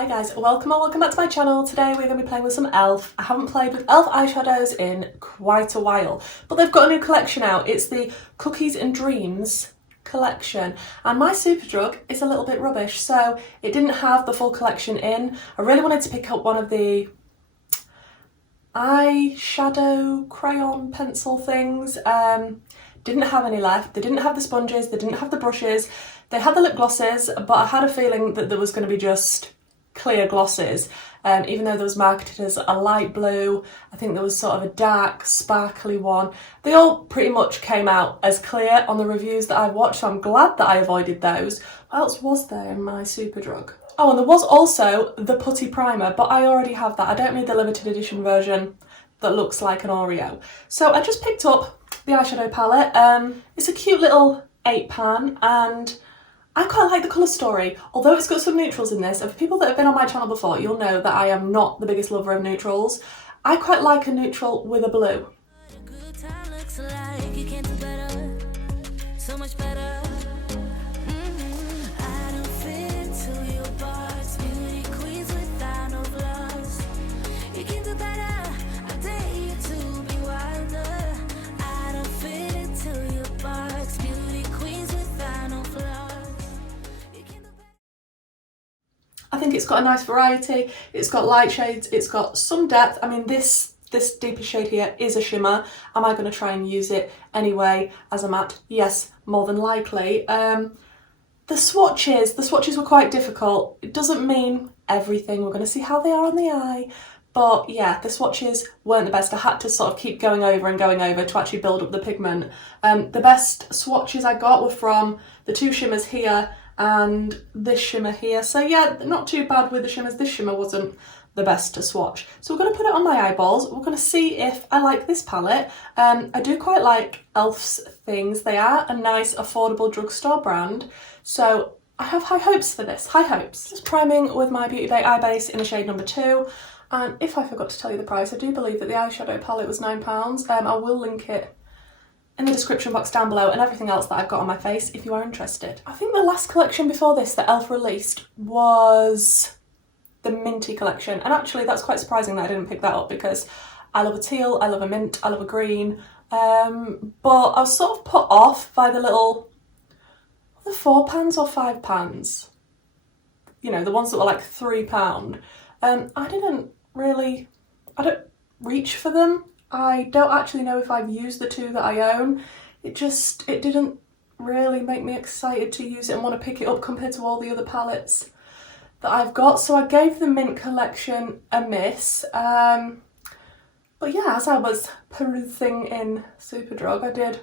Hi guys, welcome or welcome back to my channel. Today we're going to be playing with some e.l.f. I haven't played with e.l.f. eyeshadows in quite a while, but they've got a new collection out. It's the Cookies and Dreams collection, and my Superdrug is a little bit rubbish, so it didn't have the full collection in. I really wanted to pick up one of the eyeshadow crayon pencil things. Didn't have any left. They didn't have the sponges, they didn't have the brushes, they had the lip glosses, but I had a feeling that there was going to be just clear glosses, even though there was marketed as a light blue. I think there was sort of a dark sparkly one. They all pretty much came out as clear on the reviews that I've watched, so I'm glad that I avoided those. What else was there in my Superdrug? Oh, and there was also the putty primer, but I already have that. I don't need the limited edition version that looks like an Oreo. So I just picked up the eyeshadow palette. It's a cute little 8-pan, and I quite like the colour story, although it's got some neutrals in this, and for people that have been on my channel before, you'll know that I am not the biggest lover of neutrals. I quite like a neutral with a blue. I think it's got a nice variety. It's got light shades, it's got some depth. I mean, this deeper shade here is a shimmer. Am I going to try and use it anyway as a matte? Yes, more than likely. The swatches were quite difficult. It doesn't mean everything. We're going to see how they are on the eye. But yeah, the swatches weren't the best. I had to sort of keep going over and going over to actually build up the pigment. The best swatches I got were from the two shimmers here and this shimmer here. So yeah, not too bad with the shimmers. This shimmer wasn't the best to swatch. So we're going to put it on my eyeballs. We're going to see if I like this palette. I do quite like e.l.f.'s things. They are a nice affordable drugstore brand. So I have high hopes for this, high hopes. Just priming with my Beauty Bay eye base in the shade number 2. And if I forgot to tell you the price, I do believe that the eyeshadow palette was £9. I will link it in the description box down below, and everything else that I've got on my face if you are interested. I think the last collection before this that e.l.f. released was the Minty Collection, and actually that's quite surprising that I didn't pick that up because I love a teal, I love a mint, I love a green, but I was sort of put off by the little, the 4 pans or 5 pans, you know, the ones that were like £3. I don't reach for them. I don't actually know if I've used the two that I own. It didn't really make me excited to use it and want to pick it up compared to all the other palettes that I've got. So I gave the Mint Collection a miss. But yeah, as I was perusing in Superdrug, I did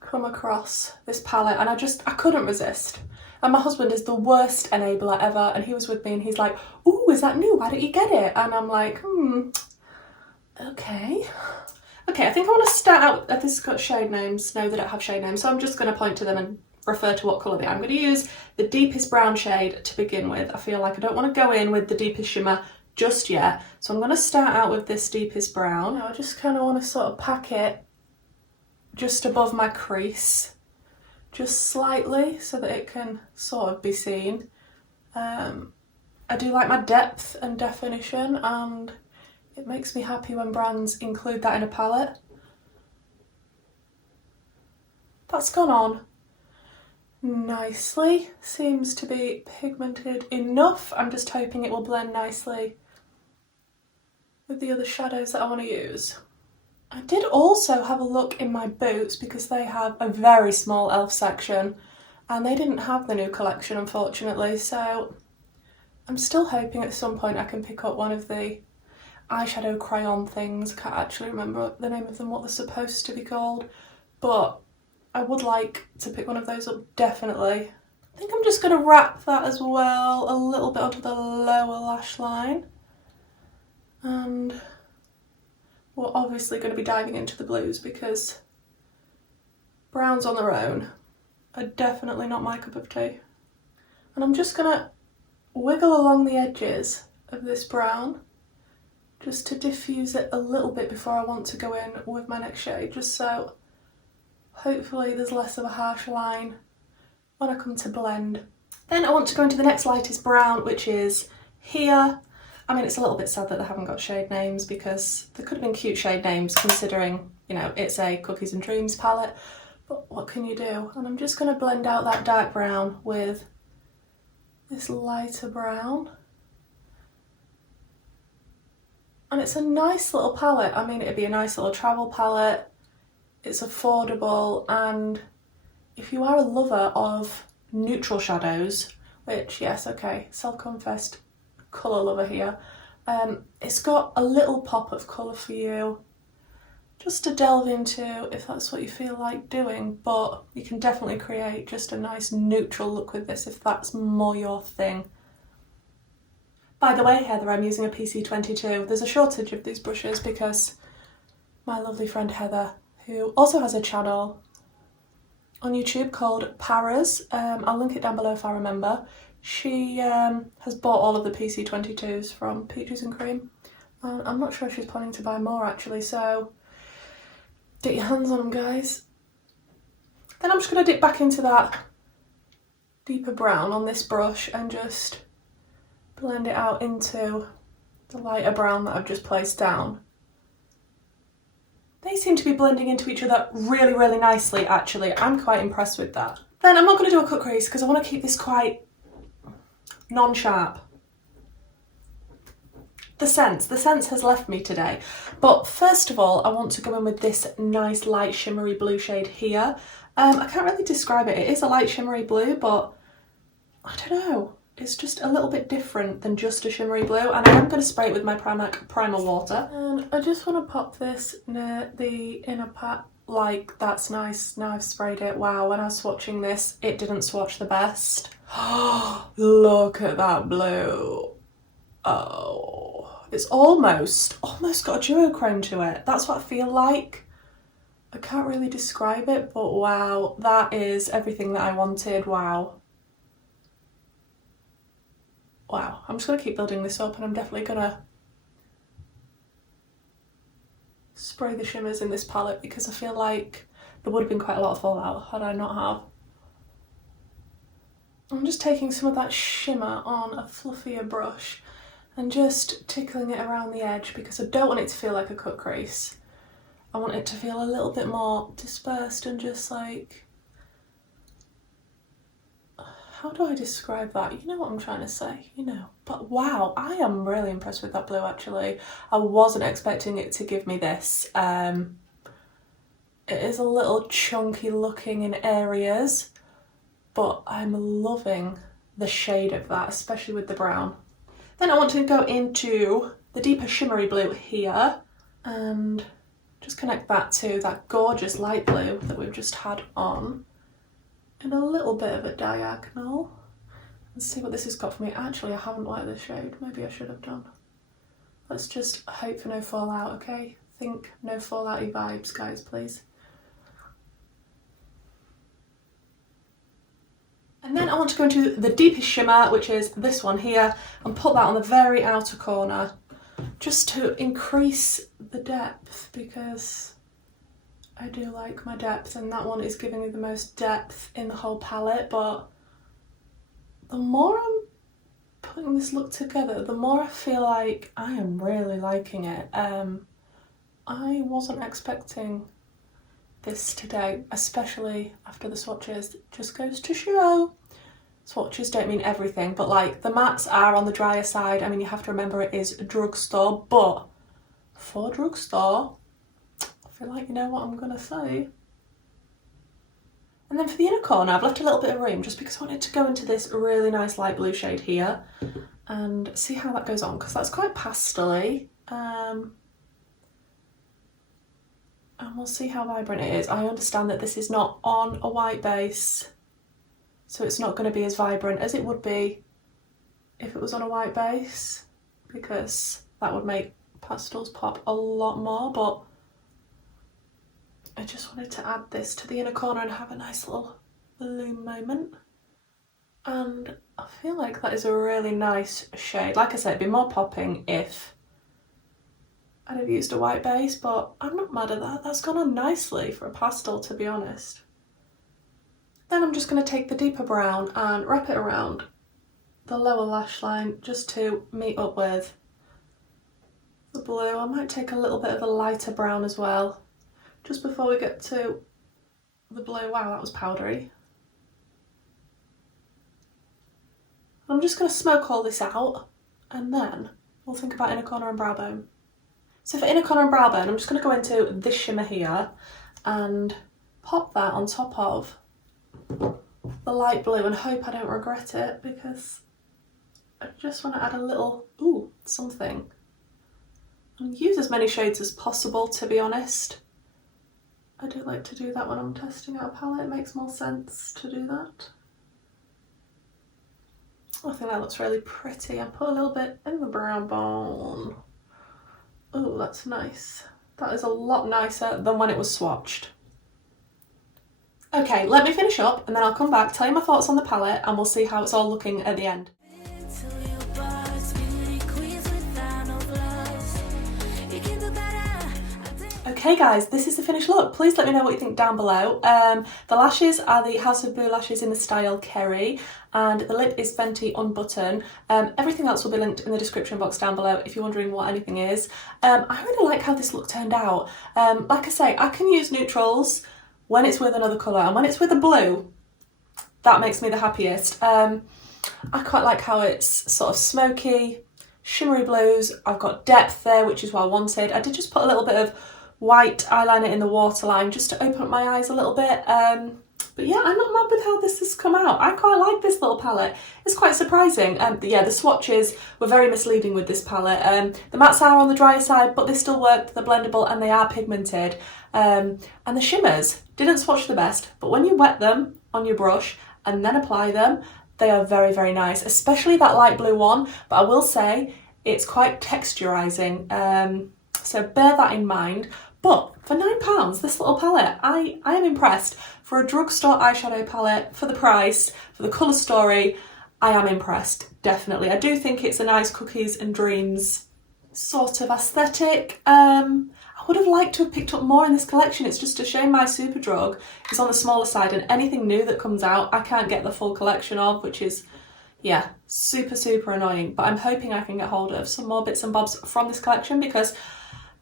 come across this palette and I couldn't resist. And my husband is the worst enabler ever, and he was with me and he's like, "Ooh, is that new? Why don't you get it?" And I'm like, Okay, I think I want to start out, this has got shade names, no they don't have shade names, so I'm just going to point to them and refer to what colour they are. I'm going to use the deepest brown shade to begin with. I feel like I don't want to go in with the deepest shimmer just yet, so I'm going to start out with this deepest brown. Now I just kind of want to sort of pack it just above my crease, just slightly, so that it can sort of be seen. I do like my depth and definition, and it makes me happy when brands include that in a palette. That's gone on nicely. Seems to be pigmented enough. I'm just hoping it will blend nicely with the other shadows that I want to use. I did also have a look in my boots because they have a very small e.l.f. section and they didn't have the new collection, unfortunately, so I'm still hoping at some point I can pick up one of the eyeshadow crayon things. I can't actually remember the name of them, what they're supposed to be called, but I would like to pick one of those up, definitely. I think I'm just going to wrap that as well a little bit onto the lower lash line, and we're obviously going to be diving into the blues because browns on their own are definitely not my cup of tea. And I'm just going to wiggle along the edges of this brown just to diffuse it a little bit before I want to go in with my next shade, just so hopefully there's less of a harsh line when I come to blend. Then I want to go into the next lightest brown, which is here. I mean, it's a little bit sad that they haven't got shade names because there could have been cute shade names considering, you know, it's a Cookies and Dreams palette, but what can you do? And I'm just going to blend out that dark brown with this lighter brown. And it's a nice little palette. I mean, it'd be a nice little travel palette. It's affordable, and if you are a lover of neutral shadows, which, yes, okay, self-confessed colour lover here, it's got a little pop of colour for you just to delve into if that's what you feel like doing, but you can definitely create just a nice neutral look with this if that's more your thing. By the way, Heather, I'm using a PC22. There's a shortage of these brushes because my lovely friend Heather, who also has a channel on YouTube called Paras, I'll link it down below if I remember, she has bought all of the PC22s from Peaches and Cream. I'm not sure if she's planning to buy more actually, so get your hands on them, guys. Then I'm just going to dip back into that deeper brown on this brush and just blend it out into the lighter brown that I've just placed down. They seem to be blending into each other really, really nicely, actually. I'm quite impressed with that. Then I'm not going to do a cut crease because I want to keep this quite non-sharp. The scent has left me today. But first of all, I want to go in with this nice light shimmery blue shade here. I can't really describe it. It is a light shimmery blue, but I don't know. It's just a little bit different than just a shimmery blue, and I am going to spray it with my primer water. And I just want to pop this near the inner part. Like, that's nice. Now I've sprayed it. Wow, when I was swatching this, it didn't swatch the best. Look at that blue. Oh, it's almost got a duochrome to it. That's what I feel like. I can't really describe it, but wow, that is everything that I wanted. Wow. Wow, I'm just going to keep building this up, and I'm definitely going to spray the shimmers in this palette because I feel like there would have been quite a lot of fallout had I not have. I'm just taking some of that shimmer on a fluffier brush and just tickling it around the edge because I don't want it to feel like a cut crease. I want it to feel a little bit more dispersed and just like, how do I describe that? You know what I'm trying to say, you know. But wow, I am really impressed with that blue actually. I wasn't expecting it to give me this. It is a little chunky looking in areas, but I'm loving the shade of that, especially with the brown. Then I want to go into the deeper shimmery blue here and just connect that to that gorgeous light blue that we've just had on. And a little bit of a diagonal. Let's see what this has got for me. Actually, I haven't liked this shade. Maybe I should have done. Let's just hope for no fallout, okay? Think no fallouty vibes, guys, please. And then I want to go into the deepest shimmer, which is this one here, and put that on the very outer corner, just to increase the depth, because I do like my depth, and that one is giving me the most depth in the whole palette. But the more I'm putting this look together, the more I feel like I am really liking it. I wasn't expecting this today, especially after the swatches. It just goes to show. Swatches don't mean everything, but like the mattes are on the drier side. I mean, you have to remember it is a drugstore, but for drugstore, I feel like you know what I'm gonna say. And then for the inner corner, I've left a little bit of room just because I wanted to go into this really nice light blue shade here and see how that goes on, because that's quite pastel-y. And we'll see how vibrant it is. I understand that this is not on a white base, so it's not going to be as vibrant as it would be if it was on a white base, because that would make pastels pop a lot more, but I just wanted to add this to the inner corner and have a nice little balloon moment. And I feel like that is a really nice shade. Like I said, it'd be more popping if I'd have used a white base, but I'm not mad at that. That's gone on nicely for a pastel, to be honest. Then I'm just going to take the deeper brown and wrap it around the lower lash line just to meet up with the blue. I might take a little bit of a lighter brown as well, just before we get to the blue. Wow, that was powdery. I'm just going to smoke all this out, and then we'll think about inner corner and brow bone. So for inner corner and brow bone, I'm just going to go into this shimmer here and pop that on top of the light blue and hope I don't regret it, because I just want to add a little, ooh, something. And use as many shades as possible, to be honest. I do like to do that when I'm testing out a palette. It makes more sense to do that. I think that looks really pretty. I put a little bit in the brow bone. Oh, that's nice. That is a lot nicer than when it was swatched. Okay, let me finish up and then I'll come back, tell you my thoughts on the palette, and we'll see how it's all looking at the end. Okay guys, this is the finished look. Please let me know what you think down below. The lashes are the House of Boo lashes in the style Kerry, and the lip is Fenty Unbutton. Everything else will be linked in the description box down below if you're wondering what anything is. I really like how this look turned out. Like I say, I can use neutrals when it's with another colour, and when it's with a blue, that makes me the happiest. I quite like how it's sort of smoky, shimmery blues. I've got depth there, which is what I wanted. I did just put a little bit of white eyeliner in the waterline just to open up my eyes a little bit. But yeah, I'm not mad with how this has come out. I quite like this little palette. It's quite surprising. Yeah, the swatches were very misleading with this palette. The mattes are on the drier side, but they still work, they're blendable and they are pigmented. And the shimmers didn't swatch the best, but when you wet them on your brush and then apply them, they are very, very nice, especially that light blue one. But I will say it's quite texturizing. So bear that in mind. But for £9, this little palette, I am impressed. For a drugstore eyeshadow palette, for the price, for the colour story, I am impressed, definitely. I do think it's a nice cookies and dreams sort of aesthetic. I would have liked to have picked up more in this collection. It's just a shame my Superdrug is on the smaller side, and anything new that comes out, I can't get the full collection of, which is, yeah, super, super annoying. But I'm hoping I can get hold of some more bits and bobs from this collection, because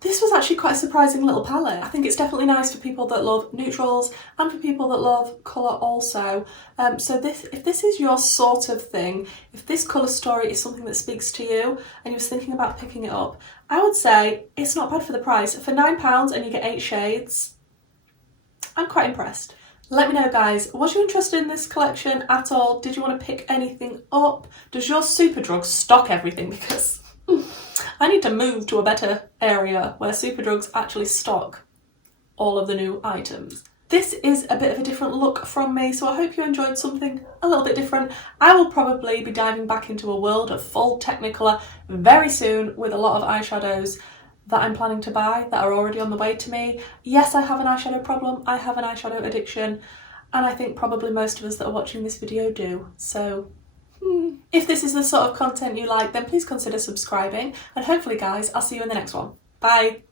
this was actually quite a surprising little palette. I think it's definitely nice for people that love neutrals and for people that love colour also. So if this is your sort of thing, if this colour story is something that speaks to you and you're thinking about picking it up, I would say it's not bad for the price. For £9 and you get 8 shades, I'm quite impressed. Let me know guys, was you interested in this collection at all? Did you want to pick anything up? Does your Superdrug stock everything? Because I need to move to a better area where Superdrugs actually stock all of the new items. This is a bit of a different look from me, so I hope you enjoyed something a little bit different. I will probably be diving back into a world of full Technicolor very soon with a lot of eyeshadows that I'm planning to buy that are already on the way to me. Yes, I have an eyeshadow problem, I have an eyeshadow addiction, and I think probably most of us that are watching this video do. So if this is the sort of content you like, then please consider subscribing, and hopefully guys, I'll see you in the next one. Bye!